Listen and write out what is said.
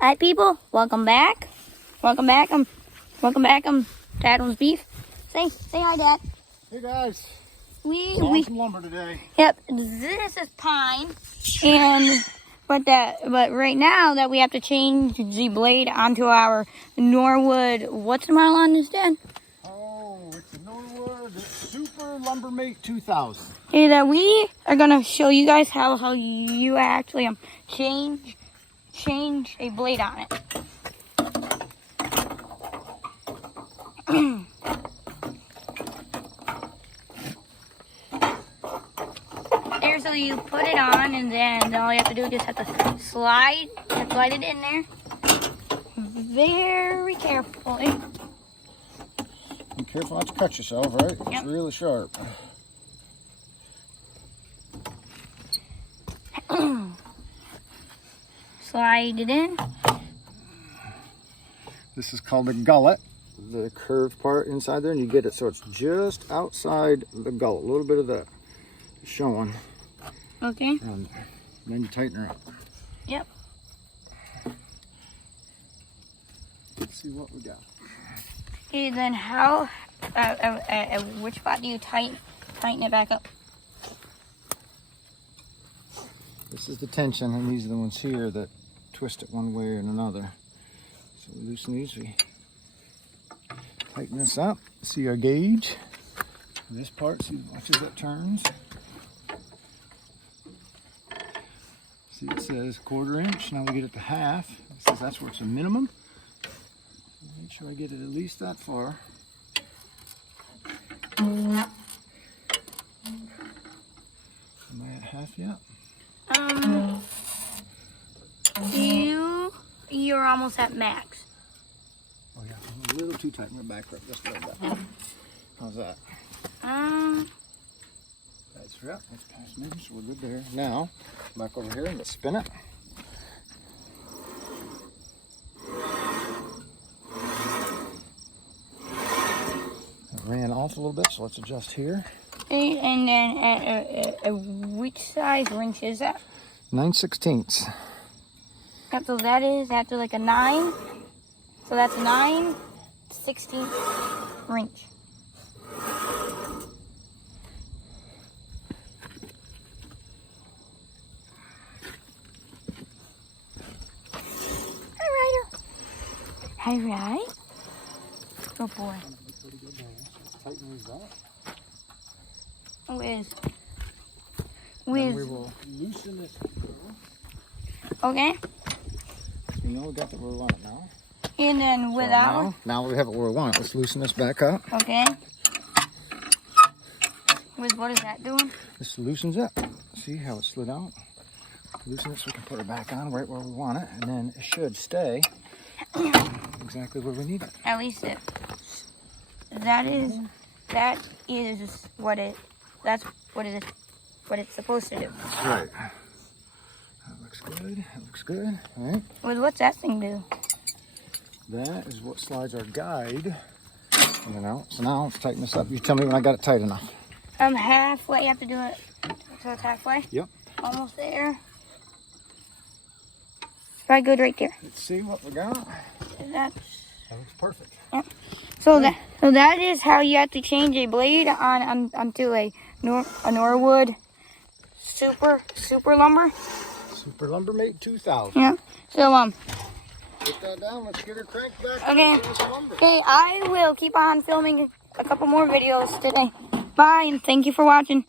Hi people, welcome back. Welcome back. Dad owns beef. Say hi, Dad. Hey guys. We some lumber today. Yep, this is pine, but right now that we have to change the blade onto our Norwood. What's the model on this, Dad? Oh, it's a Norwood Super Lumbermate 2000. Okay, that we are gonna show you guys how you actually change a blade on it. There, so you put it on, and then all you have to do is just have to slide it in there very carefully. Be careful not to cut yourself, right? Yep. It's really sharp. Slide it in. This is called the gullet, the curved part inside there, and you get it so it's just outside the gullet, a little bit of that showing. Okay. And then you tighten her up. Yep. Let's see what we got. Okay, then how? Which spot do you tighten it back up? This is the tension, and these are the ones here that twist it one way or another. So we loosen these, we tighten this up, see our gauge. This part, see, watch as that turns. See, it says 1/4 inch, now we get it to half. It says that's where it's a minimum. Make sure I get it at least that far. Am I at half yet? You're almost at max. Oh yeah, I'm a little too tight. I'm gonna back up just a little bit. How's that? That's past maybe, so we're good there. Now, back over here and let's spin it. It ran off a little bit, so let's adjust here. Okay, and then which size wrench is that? 9/16. Yep, so that's like a 9. So that's 9/16 wrench. All right. Oh boy. Tighten these up. Whiz. We will loosen this. Okay. We know we got it where we want it now. And then without. Now we have it where we want it. Let's loosen this back up. Okay. Whiz, what is that doing? This loosens it. See how it slid out? Loosen it so we can put it back on right where we want it, and then it should stay exactly where we need it. At least that is what it's supposed to do. That's right. That looks good. That looks good. All right. Well, what's that thing do? That is what slides our guide. You know. So now let's tighten this up. You tell me when I got it tight enough. Halfway. You have to do it so it's halfway. Yep. Almost there. Right, good right there. Let's see what we got. That looks perfect. Yep. So that is how you have to change a blade onto a Norwood super lumber. Super Lumbermate 2000. Yeah. So Put that down. Let's get her cranked back. okay. Okay, I will keep on filming a couple more videos today. Bye, and thank you for watching.